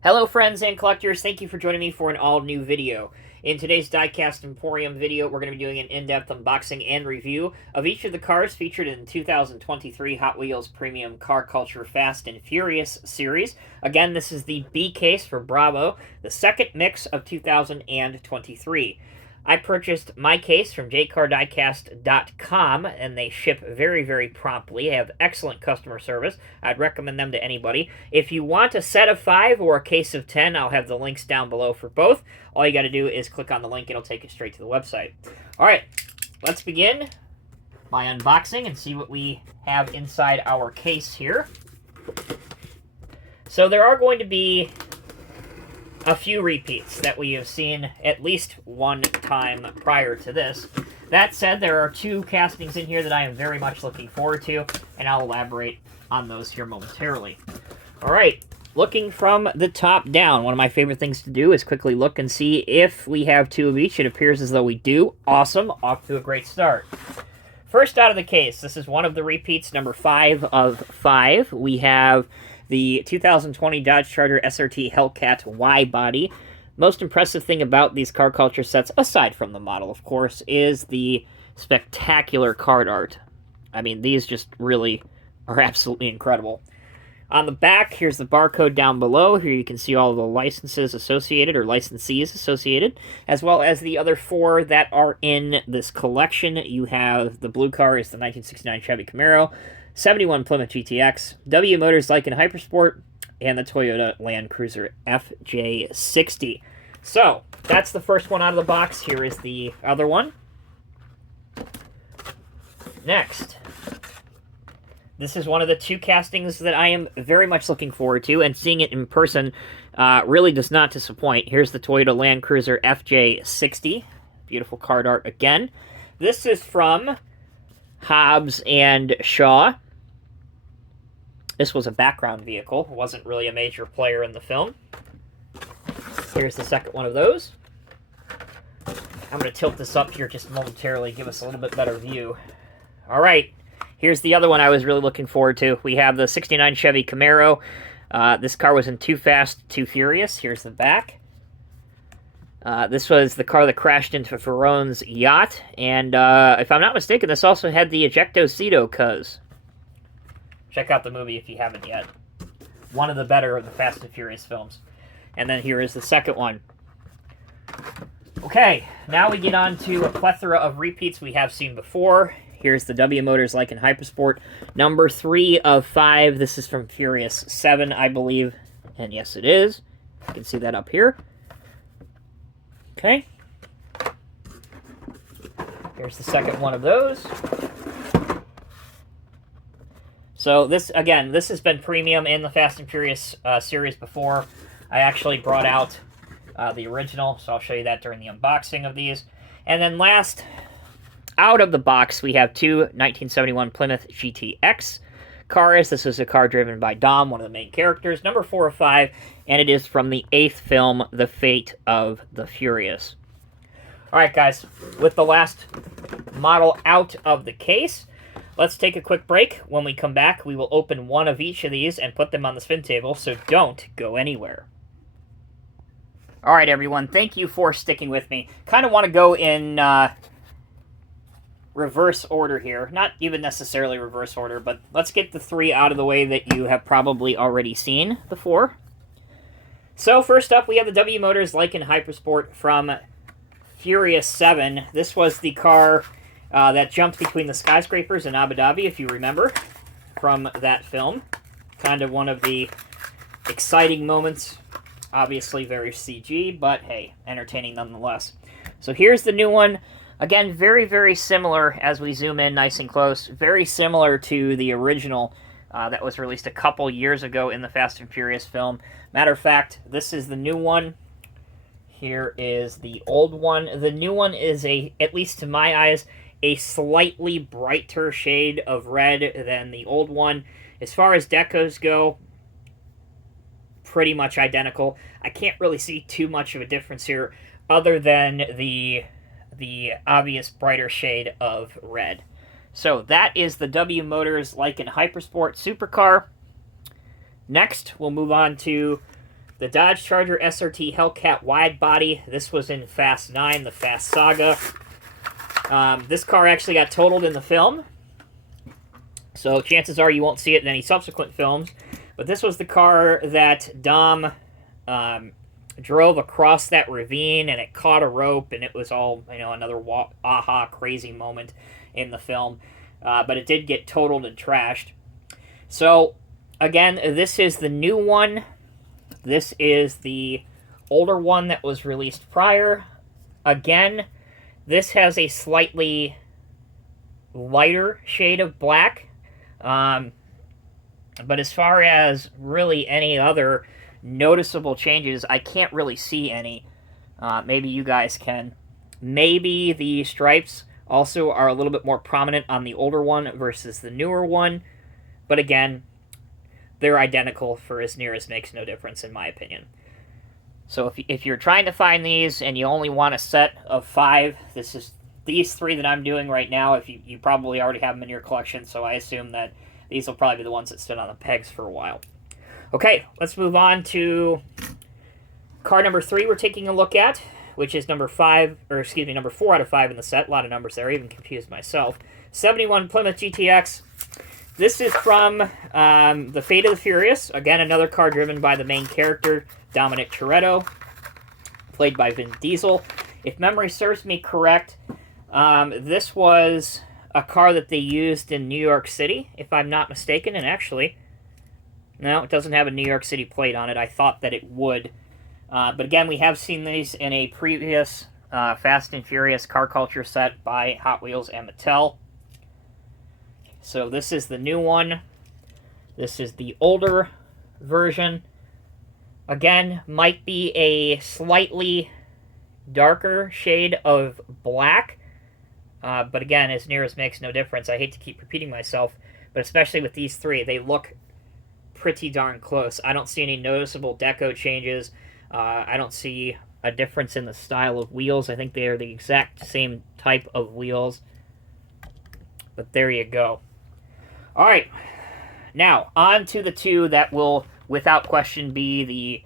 Hello friends and collectors, thank you for joining me for an all-new video. In today's Diecast Emporium video, we're going to be doing an in-depth unboxing and review of each of the cars featured in the 2023 Hot Wheels Premium Car Culture Fast and Furious series. Again, this is the B case for Bravo, the second mix of 2023. I purchased my case from jcardiecast.com, and they ship very, very promptly. They have excellent customer service. I'd recommend them to anybody. If you want a set of 5 or a case of 10, I'll have the links down below for both. All you got to do is click on the link. It'll take you straight to the website. All right, let's begin my unboxing and see what we have inside our case here. So there are going to be a few repeats that we have seen at least one time prior to this. That said, there are 2 castings in here that I am very much looking forward to, and I'll elaborate on those here momentarily. Alright, looking from the top down, one of my favorite things to do is quickly look and see if we have 2 of each. It appears as though we do. Awesome, off to a great start. First out of the case, this is one of the repeats, number 5 of 5. We have the 2020 Dodge Charger SRT Hellcat Y-Body. Most impressive thing about these car culture sets, aside from the model, of course, is the spectacular card art. I mean, these just really are absolutely incredible. On the back, here's the barcode down below. Here you can see all the licenses associated, or licensees associated, as well as the other 4 that are in this collection. You have the blue car is the 1969 Chevy Camaro, 71 Plymouth GTX, W Motors Lykan Hypersport, and the Toyota Land Cruiser FJ60. So, that's the first one out of the box. Here is the other one. Next, this is one of the 2 castings that I am very much looking forward to, and seeing it in person really does not disappoint. Here's the Toyota Land Cruiser FJ60. Beautiful card art again. This is from Hobbs and Shaw. This was a background vehicle. It wasn't really a major player in the film. Here's the second one of those. I'm going to tilt this up here just momentarily, give us a little bit better view. All right, here's the other one I was really looking forward to. We have the 69 Chevy Camaro. This car was in Too Fast, Too Furious. Here's the back. This was the car that crashed into Verone's yacht. And if I'm not mistaken, this also had the Ejectocito cuz. Check out the movie if you haven't yet. One of the better of the Fast and Furious films. And then here is the second one. Okay, now we get on to a plethora of repeats we have seen before. Here's the W Motors Lykan Hypersport, number 3 of 5. This is from Furious 7, I believe. And yes, it is. You can see that up here. Okay. Here's the second one of those. So this, again, this has been premium in the Fast and Furious series before. I actually brought out the original, so I'll show you that during the unboxing of these. And then last, out of the box, we have 2 1971 Plymouth GTX cars. This is a car driven by Dom, one of the main characters, number 4 of 5, and it is from the 8th film, The Fate of the Furious. Alright guys, with the last model out of the case, let's take a quick break. When we come back, we will open one of each of these and put them on the spin table, so don't go anywhere. Alright everyone, thank you for sticking with me. Kind of want to go in reverse order here. Not even necessarily reverse order, but let's get the 3 out of the way that you have probably already seen before. So first up, we have the W Motors Lykan Hypersport from Furious 7. This was the car that jumped between the skyscrapers in Abu Dhabi, if you remember, from that film. Kind of one of the exciting moments. Obviously very CG, but hey, entertaining nonetheless. So here's the new one. Again, very, very similar as we zoom in nice and close. Very similar to the original that was released a couple years ago in the Fast and Furious film. Matter of fact, this is the new one. Here is the old one. The new one is, at least to my eyes, a slightly brighter shade of red than the old one. As far as decos go, pretty much identical. I can't really see too much of a difference here other than the obvious brighter shade of red. So that is the W Motors Lykan Hypersport Supercar. Next, we'll move on to The Dodge Charger SRT Hellcat wide body. This was in Fast 9, the Fast Saga. This car actually got totaled in the film, so chances are you won't see it in any subsequent films. But this was the car that Dom drove across that ravine, and it caught a rope, and it was all, another aha crazy moment in the film. But it did get totaled and trashed. So, again, this is the new one. This is the older one that was released prior. Again, this has a slightly lighter shade of black. But as far as really any other noticeable changes, I can't really see any. Maybe you guys can. Maybe the stripes also are a little bit more prominent on the older one versus the newer one. But again, they're identical for as near as makes no difference, in my opinion. So if you're trying to find these and you only want a set of 5, this is these 3 that I'm doing right now. If you probably already have them in your collection, so I assume that these will probably be the ones that stood on the pegs for a while. Okay, let's move on to car number 3 we're taking a look at, which is number 4 out of 5 in the set. A lot of numbers there, I even confused myself. 71 Plymouth GTX. This is from The Fate of the Furious. Again, another car driven by the main character, Dominic Toretto, played by Vin Diesel. If memory serves me correct, this was a car that they used in New York City, if I'm not mistaken. And actually, no, it doesn't have a New York City plate on it. I thought that it would. But again, we have seen these in a previous Fast and Furious car culture set by Hot Wheels and Mattel. So this is the new one. This is the older version. Again, might be a slightly darker shade of black. But again, as near as makes no difference. I hate to keep repeating myself, but especially with these 3, they look pretty darn close. I don't see any noticeable deco changes. I don't see a difference in the style of wheels. I think they are the exact same type of wheels. But there you go. All right, now on to the 2 that will, without question, be the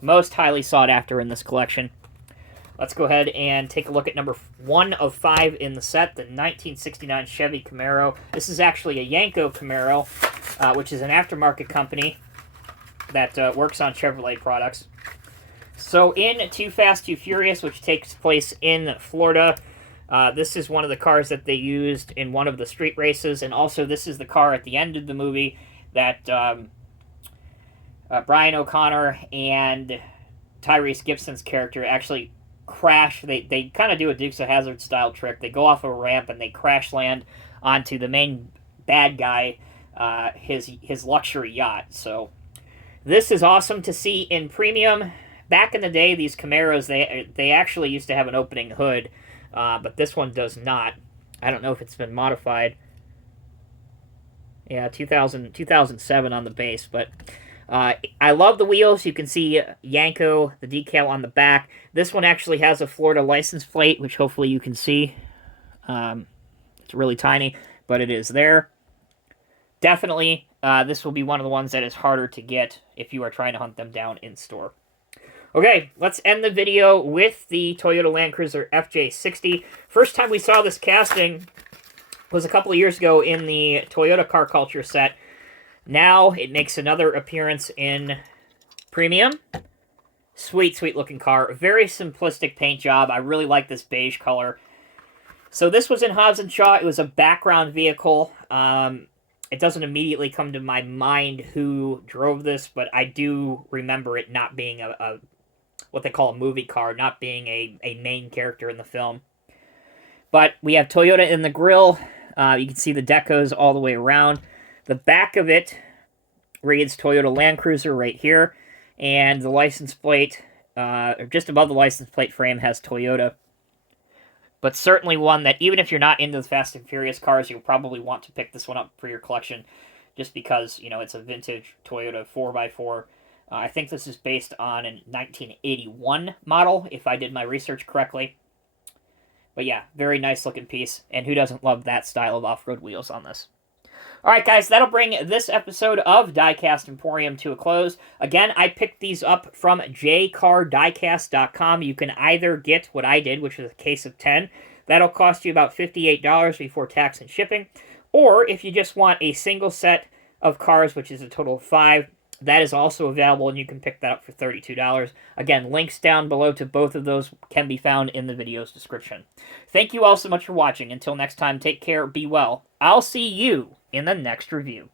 most highly sought after in this collection. Let's go ahead and take a look at number 1 of 5 in the set, the 1969 Chevy Camaro. This is actually a Yanko Camaro, which is an aftermarket company that works on Chevrolet products. So in Too Fast, Too Furious, which takes place in Florida, this is one of the cars that they used in one of the street races, and also this is the car at the end of the movie that Brian O'Connor and Tyrese Gibson's character actually crash. They kind of do a Dukes of Hazzard style trick. They go off a ramp and they crash land onto the main bad guy, his luxury yacht. So this is awesome to see in premium. Back in the day, these Camaros, they actually used to have an opening hood. But this one does not. I don't know if it's been modified. Yeah, 2007 on the base. But I love the wheels. You can see Yanko, the decal on the back. This one actually has a Florida license plate, which hopefully you can see. It's really tiny, but it is there. Definitely, this will be one of the ones that is harder to get if you are trying to hunt them down in store. Okay, let's end the video with the Toyota Land Cruiser FJ60. First time we saw this casting was a couple of years ago in the Toyota Car Culture set. Now it makes another appearance in premium. Sweet, sweet looking car. Very simplistic paint job. I really like this beige color. So this was in Hobbs & Shaw. It was a background vehicle. It doesn't immediately come to my mind who drove this, but I do remember it not being a what they call a movie car, not being a main character in the film. But we have Toyota in the grille. You can see the decos all the way around. The back of it reads Toyota Land Cruiser right here. And the license plate, just above the license plate frame, has Toyota. But certainly one that, even if you're not into the Fast and Furious cars, you'll probably want to pick this one up for your collection. Just because, you know, it's a vintage Toyota 4x4. I think this is based on a 1981 model, if I did my research correctly. But yeah, very nice looking piece. And who doesn't love that style of off-road wheels on this? Alright guys, that'll bring this episode of Diecast Emporium to a close. Again, I picked these up from jcardiecast.com. You can either get what I did, which was a case of 10. That'll cost you about $58 before tax and shipping. Or if you just want a single set of cars, which is a total of 5, that is also available, and you can pick that up for $32. Again, links down below to both of those can be found in the video's description. Thank you all so much for watching. Until next time, take care, be well. I'll see you in the next review.